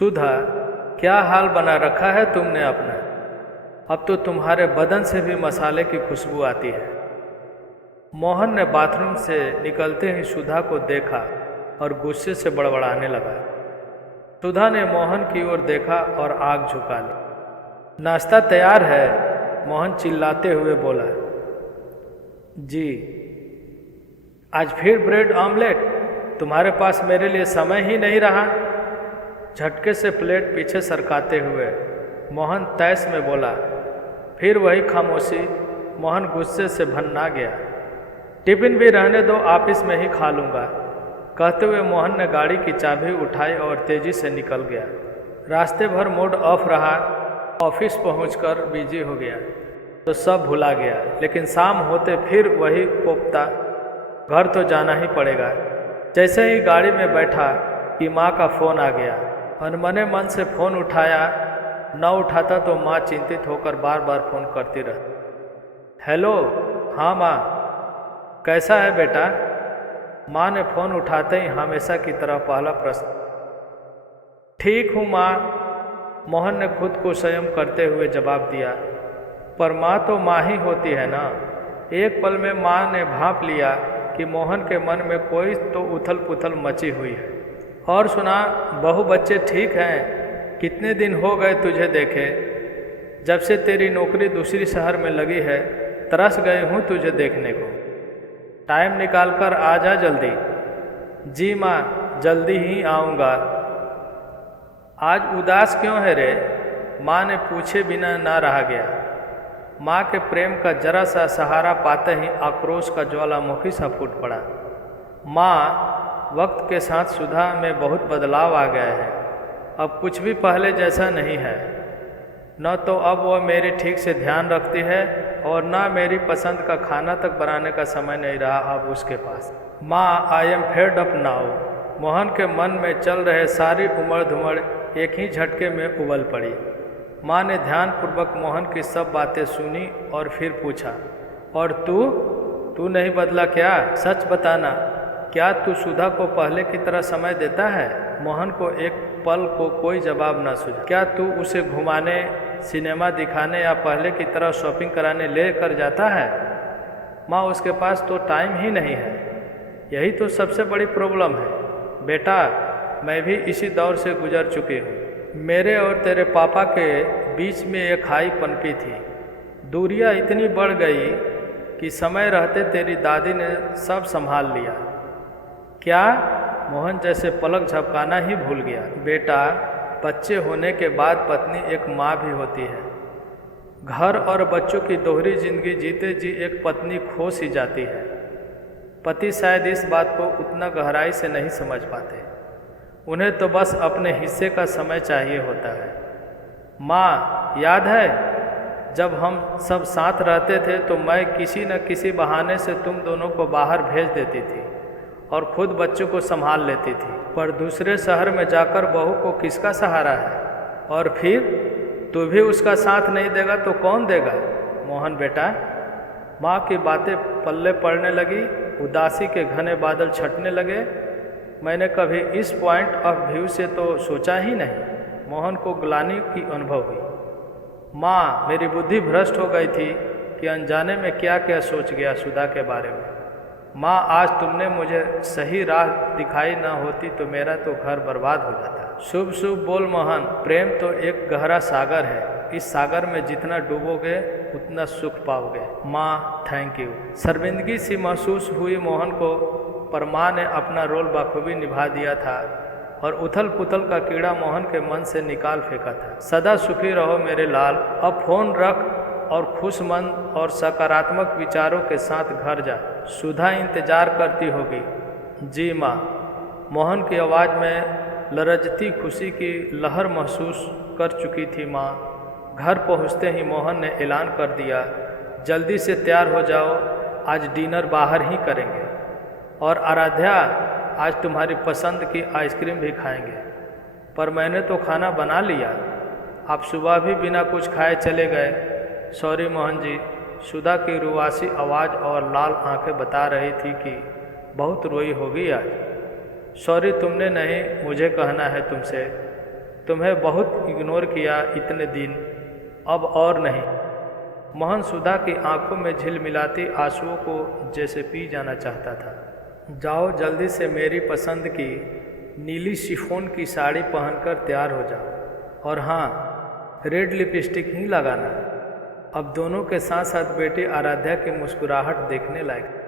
सुधा, क्या हाल बना रखा है तुमने अपना। अब तो तुम्हारे बदन से भी मसाले की खुशबू आती है। मोहन ने बाथरूम से निकलते ही सुधा को देखा और गुस्से से बड़बड़ाने लगा। सुधा ने मोहन की ओर देखा और आग झुका ली। नाश्ता तैयार है, मोहन चिल्लाते हुए बोला। जी। आज फिर ब्रेड ऑमलेट? तुम्हारे पास मेरे लिए समय ही नहीं रहा। झटके से प्लेट पीछे सरकाते हुए मोहन तैस में बोला। फिर वही खामोशी। मोहन गुस्से से भन्ना गया। टिफिन भी रहने दो, ऑफिस में ही खा लूँगा, कहते हुए मोहन ने गाड़ी की चाबी उठाई और तेजी से निकल गया। रास्ते भर मूड ऑफ रहा। ऑफिस पहुंचकर बिजी हो गया तो सब भुला गया, लेकिन शाम होते फिर वही कोफ्ता। घर तो जाना ही पड़ेगा। जैसे ही गाड़ी में बैठा कि माँ का फ़ोन आ गया। अनमने मन से फ़ोन उठाया। न उठाता तो माँ चिंतित होकर बार बार फ़ोन करती रही। हेलो। हाँ माँ, कैसा है बेटा? माँ ने फ़ोन उठाते ही हमेशा की तरह पहला प्रश्न। ठीक हूँ माँ, मोहन ने खुद को संयम करते हुए जवाब दिया। पर माँ तो माँ ही होती है ना। एक पल में माँ ने भांप लिया कि मोहन के मन में कोई तो उथल पुथल मची हुई है। और सुना, बहू बच्चे ठीक हैं? कितने दिन हो गए तुझे देखे। जब से तेरी नौकरी दूसरी शहर में लगी है, तरस गई हूँ तुझे देखने को। टाइम निकाल कर आ जा जल्दी। जी माँ, जल्दी ही आऊँगा। आज उदास क्यों है रे? माँ ने पूछे बिना ना रहा गया। माँ के प्रेम का जरा सा सहारा पाते ही आक्रोश का ज्वालामुखी सा फूट पड़ा। माँ, वक्त के साथ सुधा में बहुत बदलाव आ गया है। अब कुछ भी पहले जैसा नहीं है। न तो अब वह मेरी ठीक से ध्यान रखती है और न मेरी पसंद का खाना तक बनाने का समय नहीं रहा अब उसके पास। माँ, I am fed up now. Mohan के मन में चल रहे सारी उमड़ धुमड़ एक ही झटके में उबल पड़ी। माँ ने ध्यानपूर्वक मोहन की सब बातें सुनी और फिर पूछा, और तू नहीं बदला क्या? सच बताना, क्या तू सुधा को पहले की तरह समय देता है? मोहन को एक पल को कोई जवाब न सूझा। क्या तू उसे घुमाने, सिनेमा दिखाने या पहले की तरह शॉपिंग कराने ले कर जाता है? माँ, उसके पास तो टाइम ही नहीं है। यही तो सबसे बड़ी प्रॉब्लम है। बेटा, मैं भी इसी दौर से गुजर चुकी हूँ। मेरे और तेरे पापा के बीच में एक खाई पनपी थी। दूरियाँ इतनी बढ़ गई कि समय रहते तेरी दादी ने सब संभाल लिया। क्या? मोहन जैसे पलक झपकाना ही भूल गया। बेटा, बच्चे होने के बाद पत्नी एक माँ भी होती है। घर और बच्चों की दोहरी जिंदगी जीते जी एक पत्नी खो सी जाती है। पति शायद इस बात को उतना गहराई से नहीं समझ पाते। उन्हें तो बस अपने हिस्से का समय चाहिए होता है। माँ, याद है जब हम सब साथ रहते थे तो मैं किसी न किसी बहाने से तुम दोनों को बाहर भेज देती थी और खुद बच्चों को संभाल लेती थी। पर दूसरे शहर में जाकर बहू को किसका सहारा है? और फिर तू भी उसका साथ नहीं देगा तो कौन देगा? मोहन बेटा, माँ की बातें पल्ले पड़ने लगी। उदासी के घने बादल छटने लगे। मैंने कभी इस पॉइंट ऑफ व्यू से तो सोचा ही नहीं। मोहन को ग्लानि की अनुभव हुई। माँ, मेरी बुद्धि भ्रष्ट हो गई थी कि अनजाने में क्या क्या सोच गया सुधा के बारे में। माँ, आज तुमने मुझे सही राह दिखाई ना होती तो मेरा तो घर बर्बाद हो जाता। शुभ शुभ बोल मोहन। प्रेम तो एक गहरा सागर है। इस सागर में जितना डूबोगे उतना सुख पाओगे। माँ, थैंक यू। शर्मिंदगी सी महसूस हुई मोहन को, पर माँ ने अपना रोल बखूबी निभा दिया था और उथल पुथल का कीड़ा मोहन के मन से निकाल फेंका था। सदा सुखी रहो मेरे लाल। अब फोन रख और खुश मन और सकारात्मक विचारों के साथ घर जा। सुधा इंतजार करती होगी। जी माँ। मोहन की आवाज़ में लरजती खुशी की लहर महसूस कर चुकी थी माँ। घर पहुँचते ही मोहन ने ऐलान कर दिया, जल्दी से तैयार हो जाओ, आज डिनर बाहर ही करेंगे। और आराध्या, आज तुम्हारी पसंद की आइसक्रीम भी खाएंगे। पर मैंने तो खाना बना लिया। आप सुबह भी बिना कुछ खाए चले गए। सॉरी मोहन जी। सुधा की रुआसी आवाज़ और लाल आंखें बता रही थी कि बहुत रोई होगी आज। सॉरी तुमने नहीं, मुझे कहना है तुमसे। तुम्हें बहुत इग्नोर किया इतने दिन, अब और नहीं। मोहन सुधा की आंखों में झिलमिलाती आंसुओं को जैसे पी जाना चाहता था। जाओ जल्दी से मेरी पसंद की नीली शिफॉन की साड़ी पहनकर तैयार हो जाओ, और हाँ, रेड लिपस्टिक ही लगाना। अब दोनों के साथ साथ बेटी आराध्या की मुस्कुराहट देखने लायक।